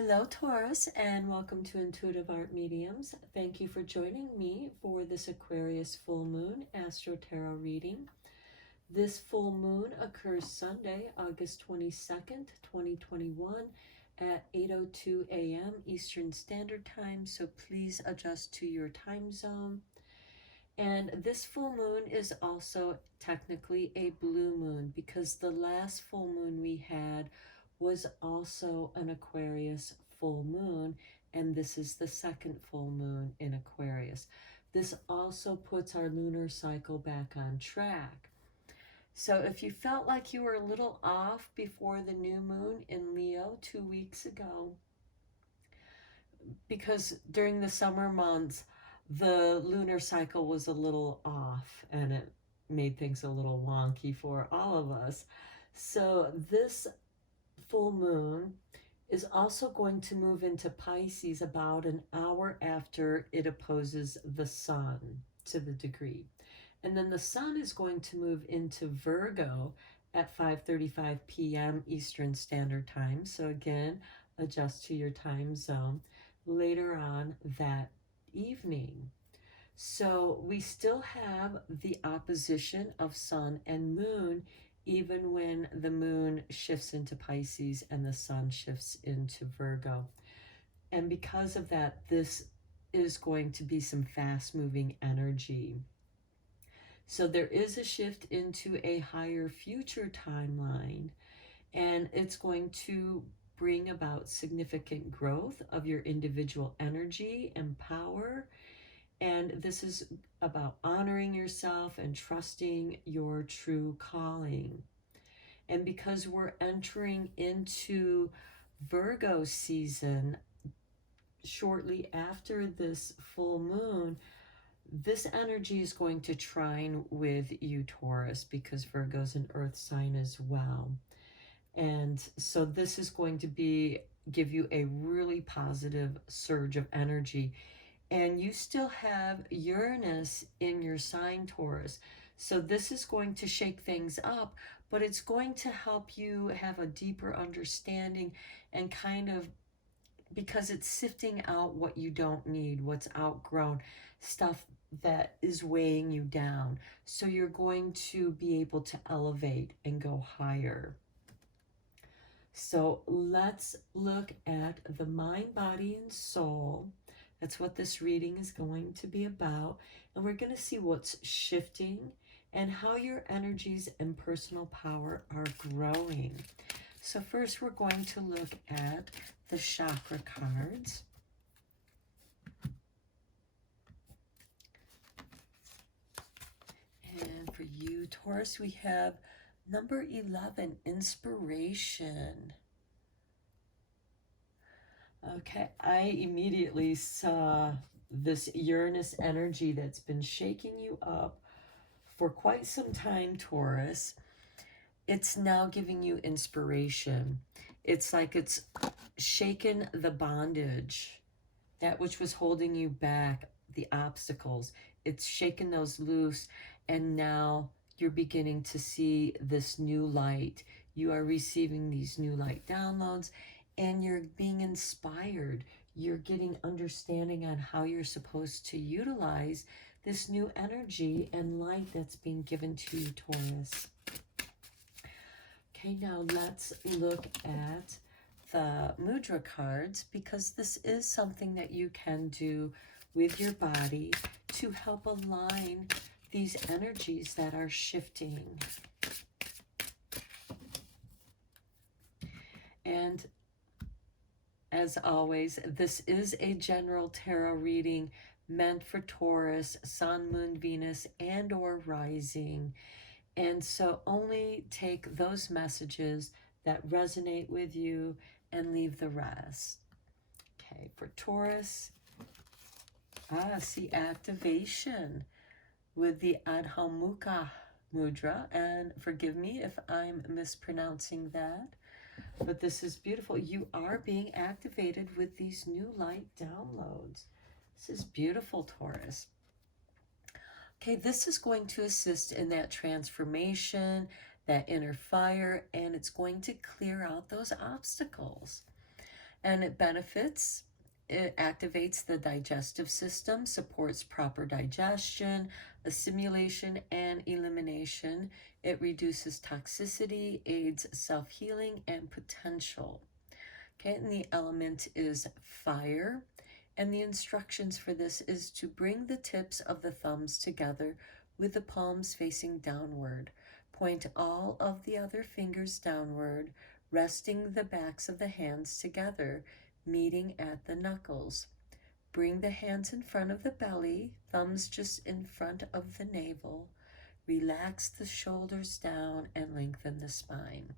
Hello, Taurus, and welcome to Intuitive Art Mediums. Thank you for joining me for this Aquarius Full Moon Astro-Tarot reading. This full moon occurs Sunday, August 22nd, 2021 at 8:02 a.m. Eastern Standard Time, so please adjust to your time zone. And this full moon is also technically a blue moon because the last full moon we had was also an Aquarius full moon, and this is the second full moon in Aquarius. This also puts our lunar cycle back on track. So if you felt like you were a little off before the new moon in Leo 2 weeks ago, because during the summer months, the lunar cycle was a little off and it made things a little wonky for all of us. So this full moon is also going to move into Pisces about an hour after it opposes the sun to the degree. And then the sun is going to move into Virgo at 5:35 p.m. Eastern Standard Time. So again, adjust to your time zone later on that evening. So we still have the opposition of sun and moon even when the moon shifts into Pisces and the sun shifts into Virgo. And because of that, this is going to be some fast moving energy. So there is a shift into a higher future timeline, and it's going to bring about significant growth of your individual energy and power. And this is about honoring yourself and trusting your true calling. And because we're entering into Virgo season shortly after this full moon, this energy is going to trine with you, Taurus, because Virgo's an earth sign as well. And so this is going to give you a really positive surge of energy. And you still have Uranus in your sign, Taurus. So this is going to shake things up, but it's going to help you have a deeper understanding and kind of, because it's sifting out what you don't need, what's outgrown, stuff that is weighing you down. So you're going to be able to elevate and go higher. So let's look at the mind, body, and soul. That's what this reading is going to be about. And we're going to see what's shifting and how your energies and personal power are growing. So first, we're going to look at the chakra cards. And for you, Taurus, we have number 11, inspiration. Okay, I immediately saw this Uranus energy that's been shaking you up for quite some time, Taurus. It's now giving you inspiration. It's like it's shaken the bondage, that which was holding you back, the obstacles. It's shaken those loose, and now you're beginning to see this new light. You are receiving these new light downloads, and you're being inspired. You're getting understanding on how you're supposed to utilize this new energy and light that's being given to you, Taurus. Okay, now let's look at the mudra cards, because this is something that you can do with your body to help align these energies that are shifting. And as always, this is a general tarot reading meant for Taurus, Sun, Moon, Venus, and or rising. And so only take those messages that resonate with you and leave the rest. Okay, for Taurus, see activation with the Adho Mukha mudra. And forgive me if I'm mispronouncing that, but this is beautiful. You are being activated with these new light downloads. This is beautiful, Taurus. Okay, this is going to assist in that transformation, that inner fire, and it's going to clear out those obstacles. And it benefits. It activates the digestive system, supports proper digestion, assimilation, and elimination. It reduces toxicity, aids self-healing and potential. Okay, and the element is fire. And the instructions for this is to bring the tips of the thumbs together with the palms facing downward. Point all of the other fingers downward, resting the backs of the hands together, meeting at the knuckles. Bring the hands in front of the belly, thumbs just in front of the navel. Relax the shoulders down and lengthen the spine.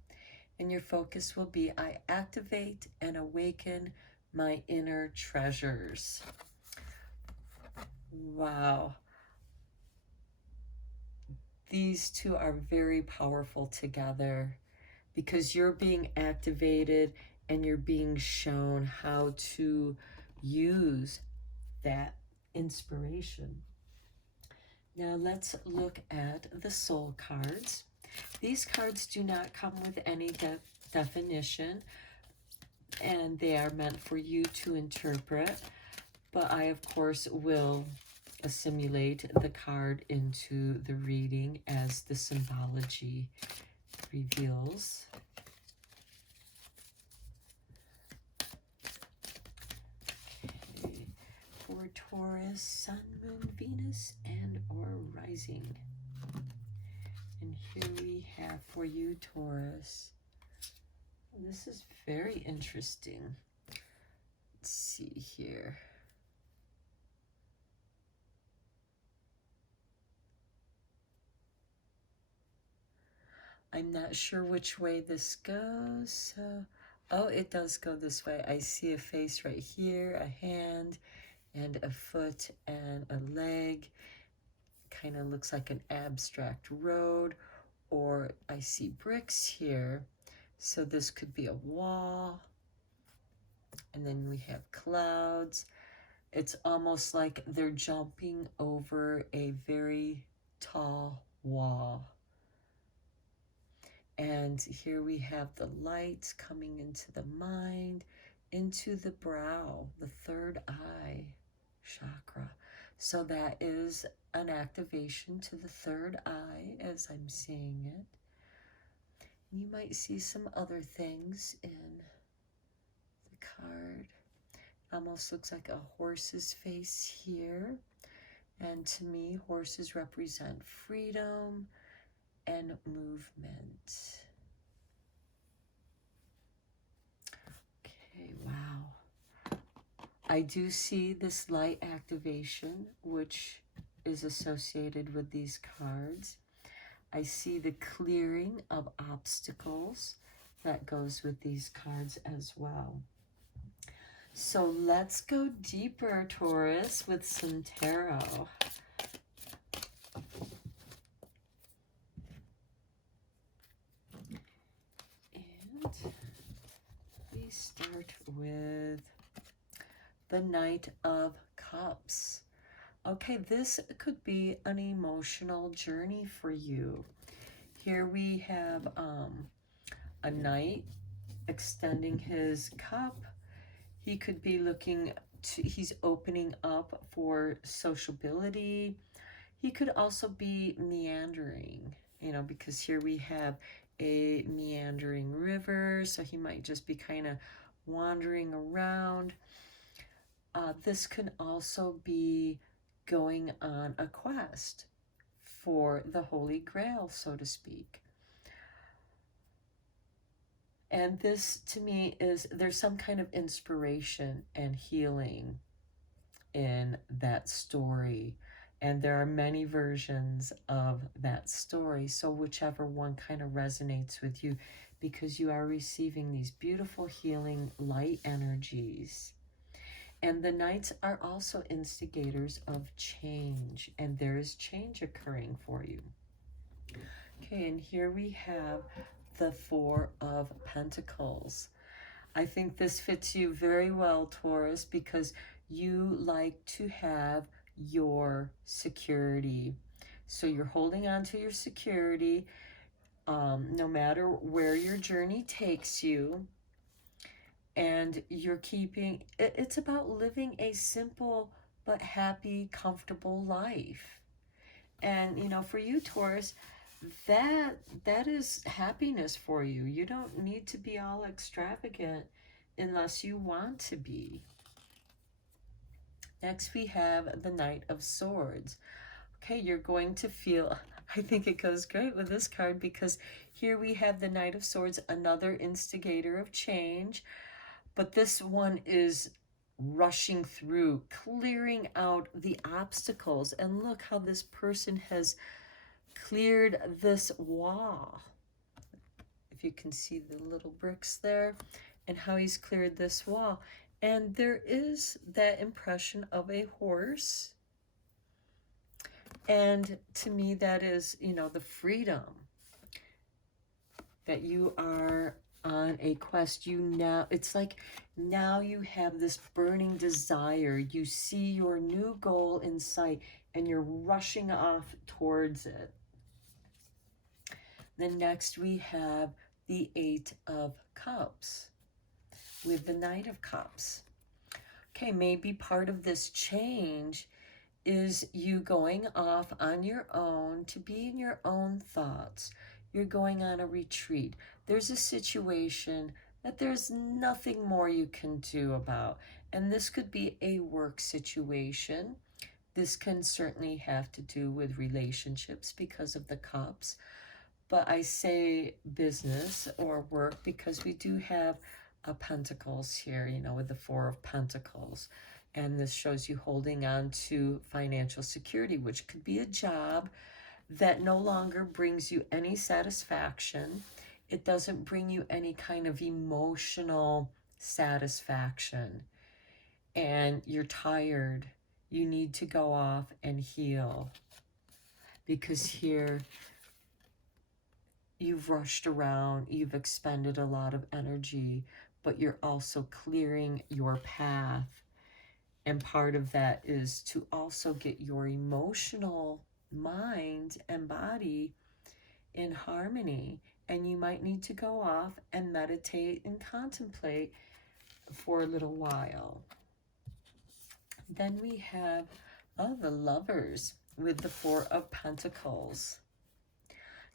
And your focus will be, I activate and awaken my inner treasures. Wow. These two are very powerful together because you're being activated and you're being shown how to use that inspiration. Now let's look at the soul cards. These cards do not come with any definition, and they are meant for you to interpret, but I of course will assimilate the card into the reading as the symbology reveals. Okay. For Taurus, Sun, Moon, Venus, and or Rising. And here we have for you, Taurus. This is very interesting. Let's see here. I'm not sure which way this goes. Oh, it does go this way. I see a face right here, a hand, and a foot, and a leg. Kind of looks like an abstract road, or I see bricks here. So this could be a wall. And then we have clouds. It's almost like they're jumping over a very tall wall. And here we have the light coming into the mind, into the brow, the third eye chakra. So that is an activation to the third eye as I'm seeing it. You might see some other things in the card. Almost looks like a horse's face here. And to me, horses represent freedom and movement. Okay, wow. I do see this light activation, which is associated with these cards. I see the clearing of obstacles that goes with these cards as well. So let's go deeper, Taurus, with some tarot. And we start with the Knight of Cups. Okay, this could be an emotional journey for you. Here we have a knight extending his cup. He could be looking to, he's opening up for sociability. He could also be meandering, you know, because here we have a meandering river, so he might just be kind of wandering around. This can also be going on a quest for the Holy Grail, so to speak. And this, to me, is there's some kind of inspiration and healing in that story. And there are many versions of that story. So whichever one kind of resonates with you, because you are receiving these beautiful healing light energies. And the knights are also instigators of change, and there is change occurring for you. Okay, and here we have the Four of Pentacles. I think this fits you very well, Taurus, because you like to have your security. So you're holding on to your security no matter where your journey takes you. and you're keeping, it's about living a simple but happy, comfortable life. And, you know, for you, Taurus, that is happiness for you. You don't need to be all extravagant unless you want to be. Next, we have the Knight of Swords. Okay, you're going to feel, I think it goes great with this card because here we have the Knight of Swords, another instigator of change, but this one is rushing through, clearing out the obstacles. And look how this person has cleared this wall. If you can see the little bricks there, and how he's cleared this wall. And there is that impression of a horse. And to me, that is, you know, the freedom that you are on a quest. You now, it's like now you have this burning desire. You see your new goal in sight and you're rushing off towards it. Then next we have the Eight of Cups with the Knight of Cups. Okay, maybe part of this change is you going off on your own to be in your own thoughts. You're going on a retreat. There's a situation that there's nothing more you can do about. And this could be a work situation. This can certainly have to do with relationships because of the cups. But I say business or work because we do have Pentacles here, you know, with the Four of Pentacles. And this shows you holding on to financial security, which could be a job that no longer brings you any satisfaction. It doesn't bring you any kind of emotional satisfaction. And you're tired. You need to go off and heal. Because here, you've rushed around, you've expended a lot of energy, but you're also clearing your path. And part of that is to also get your emotional mind and body in harmony. And you might need to go off and meditate and contemplate for a little while. Then we have, the Lovers with the Four of Pentacles.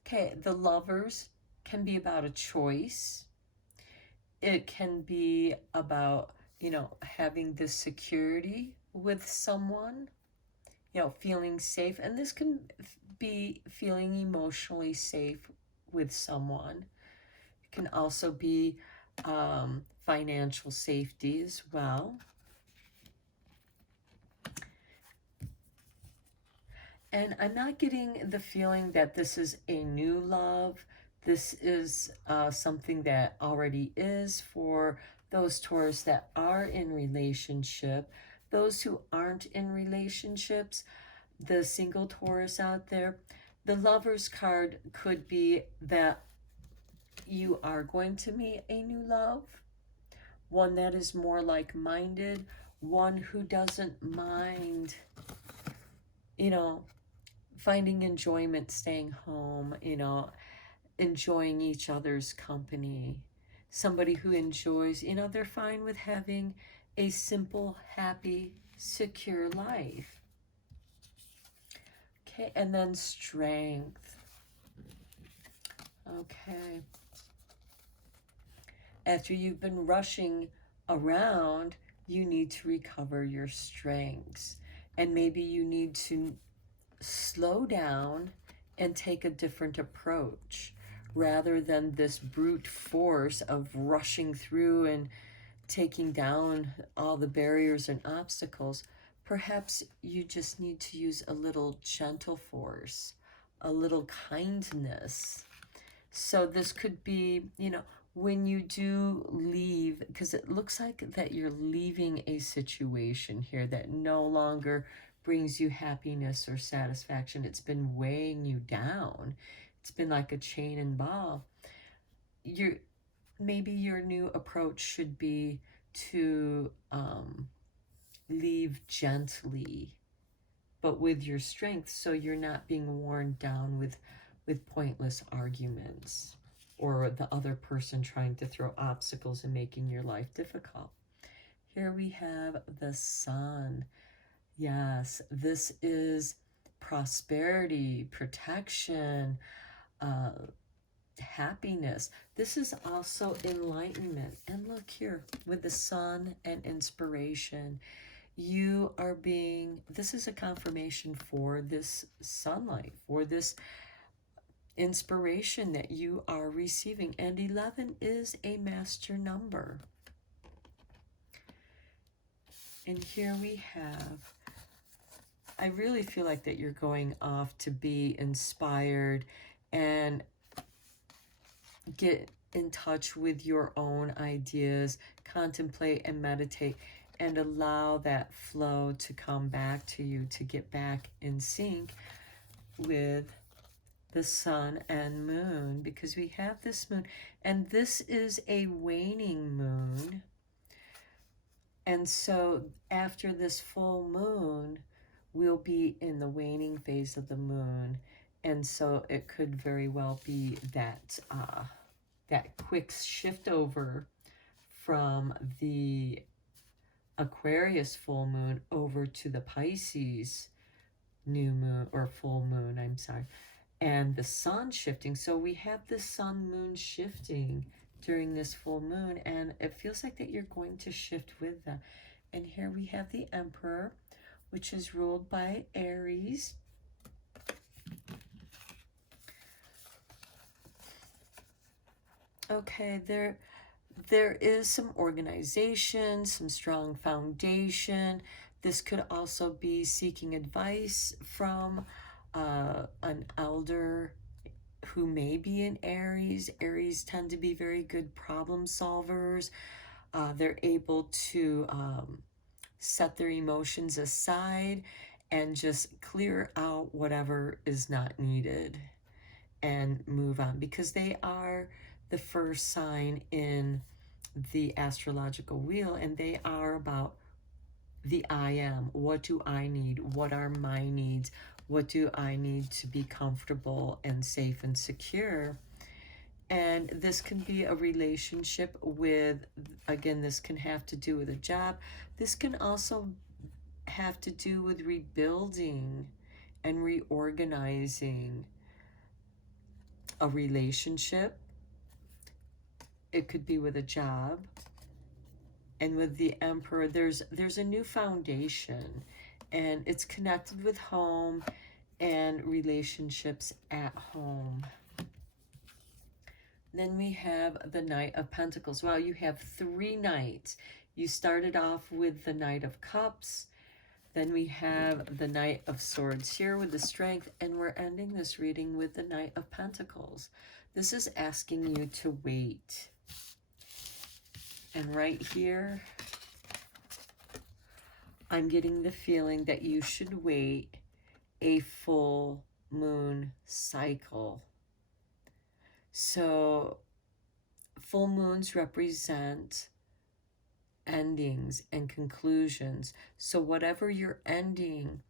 Okay, the Lovers can be about a choice. It can be about, you know, having this security with someone, you know, feeling safe. And this can be feeling emotionally safe with someone. It can also be financial safety as well. And I'm not getting the feeling that this is a new love. This is something that already is for those Taurus that are in relationship. Those who aren't in relationships, the single Taurus out there, the Lovers card could be that you are going to meet a new love, one that is more like-minded, one who doesn't mind, you know, finding enjoyment staying home, you know, enjoying each other's company. Somebody who enjoys, you know, they're fine with having a simple, happy, secure life. Okay, and then Strength. Okay. After you've been rushing around, you need to recover your strengths. And maybe you need to slow down and take a different approach rather than this brute force of rushing through and taking down all the barriers and obstacles. Perhaps you just need to use a little gentle force, a little kindness. So this could be, you know, when you do leave, because it looks like that you're leaving a situation here that no longer brings you happiness or satisfaction. It's been weighing you down. It's been like a chain and ball. Maybe your new approach should be to leave gently, but with your strength, so you're not being worn down with pointless arguments. or the other person trying to throw obstacles and making your life difficult. Here we have the Sun. Yes, this is prosperity, protection, happiness. This is also enlightenment. And look here, with the Sun and inspiration, you are being, this is a confirmation for this sunlight, for this inspiration that you are receiving. And 11 is a master number. And here we have, I really feel like that you're going off to be inspired and get in touch with your own ideas, contemplate and meditate, and allow that flow to come back to you, to get back in sync with the Sun and Moon, because we have this Moon, and this is a waning moon. And so after this full moon, we'll be in the waning phase of the moon. And so it could very well be that that quick shift over from the Aquarius full moon over to the Pisces new moon, or full moon, I'm sorry, and the Sun shifting. So we have the Sun Moon shifting during this full moon, and it feels like that you're going to shift with that. And here we have the Emperor, which is ruled by Aries. Okay, there is some organization, some strong foundation. This could also be seeking advice from an elder who may be in Aries. Aries tend to be very good problem solvers. They're able to set their emotions aside and just clear out whatever is not needed and move on, because they are the first sign in the astrological wheel, and they are about the I am. What do I need? What are my needs? What do I need to be comfortable and safe and secure? And this can be a relationship with, again, this can have to do with a job. This can also have to do with rebuilding and reorganizing a relationship. It could be with a job. And with the Emperor, there's a new foundation, and it's connected with home and relationships at home. Then we have the Knight of Pentacles. Wow, you have 3 knights. You started off with the Knight of Cups. Then we have the Knight of Swords here with the Strength, and we're ending this reading with the Knight of Pentacles. This is asking you to wait. And right here, I'm getting the feeling that you should wait a full moon cycle. So full moons represent endings and conclusions. So whatever you're ending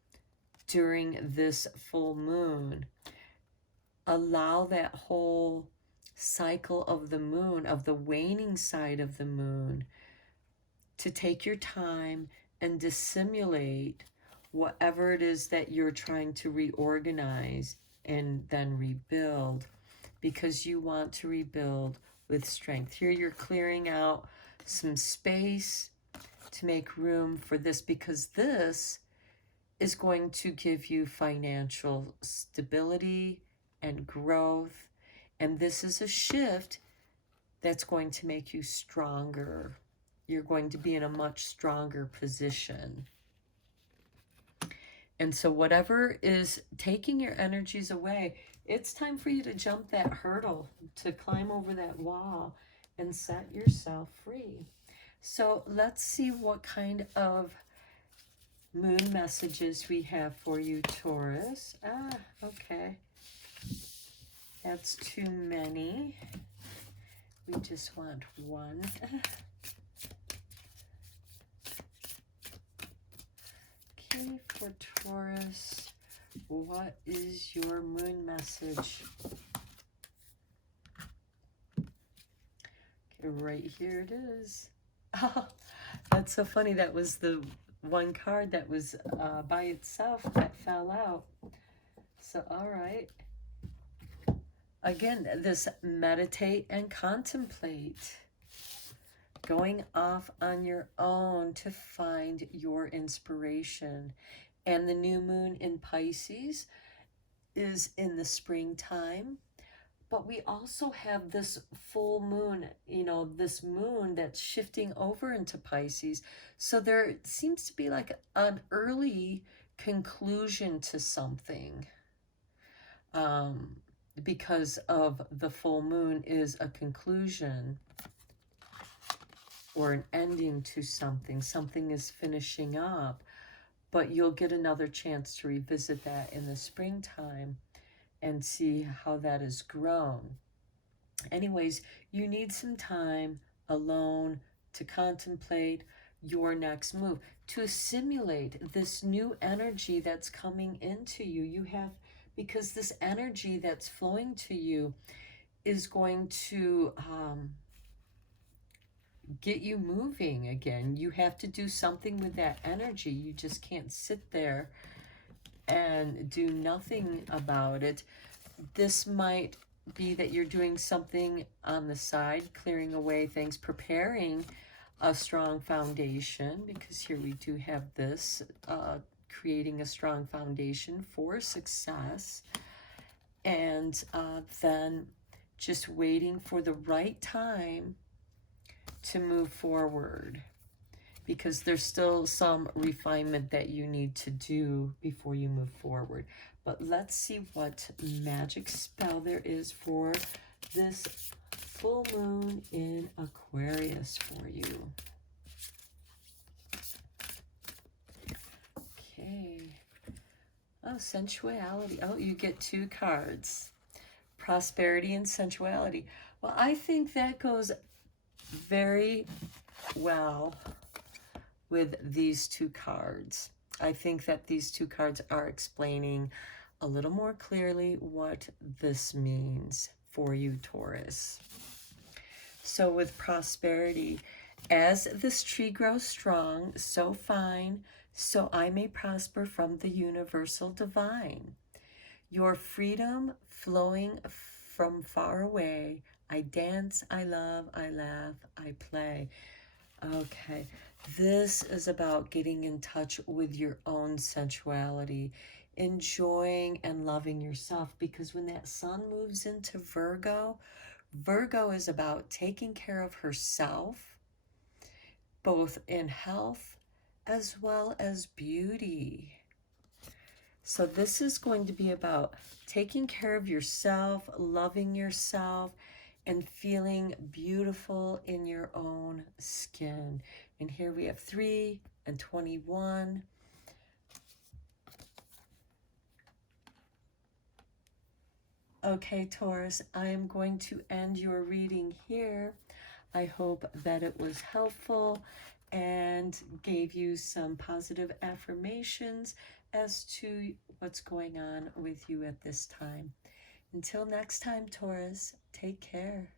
during this full moon, allow that whole cycle of the moon, of the waning side of the moon, to take your time and dissimulate whatever it is that you're trying to reorganize and then rebuild, because you want to rebuild with strength. Here you're clearing out some space to make room for this, because this is going to give you financial stability and growth. And this is a shift that's going to make you stronger. You're going to be in a much stronger position. And so whatever is taking your energies away, it's time for you to jump that hurdle, to climb over that wall and set yourself free. So let's see what kind of moon messages we have for you, Taurus. Okay. That's too many. We just want one. Okay, for Taurus, what is your moon message? right here it is. That's so funny. That was the one card that was by itself that fell out. So, all right. Again, this meditate and contemplate. Going off on your own to find your inspiration. And the new moon in Pisces is in the springtime. But we also have this full moon, you know, this moon that's shifting over into Pisces. So there seems to be like an early conclusion to something. Because of the full moon is a conclusion or an ending to something. Something is finishing up. But you'll get another chance to revisit that in the springtime and see how that has grown. Anyways, you need some time alone to contemplate your next move, to assimilate this new energy that's coming into you. You have, because this energy that's flowing to you is going to get you moving again. You have to do something with that energy. You just can't sit there and do nothing about it. This might be that you're doing something on the side, clearing away things, preparing a strong foundation, because here we do have this, creating a strong foundation for success, and then just waiting for the right time to move forward, because there's still some refinement that you need to do before you move forward. But let's see what magic spell there is for this full moon in Aquarius for you. Okay. Oh, sensuality. Oh, you get 2 cards. Prosperity and sensuality. Well, I think that goes very well with these 2 cards. I think that these 2 cards are explaining a little more clearly what this means for you, Taurus. So with prosperity, as this tree grows strong, so fine, so I may prosper from the universal divine. Your freedom flowing from far away, I dance, I love, I laugh, I play. Okay, this is about getting in touch with your own sensuality, enjoying and loving yourself, because when that sun moves into Virgo, Virgo is about taking care of herself, both in health as well as beauty. So this is going to be about taking care of yourself, loving yourself, and feeling beautiful in your own skin. And here we have 3 and 21. Okay, Taurus, I am going to end your reading here. I hope that it was helpful and gave you some positive affirmations as to what's going on with you at this time. Until next time, Taurus, take care.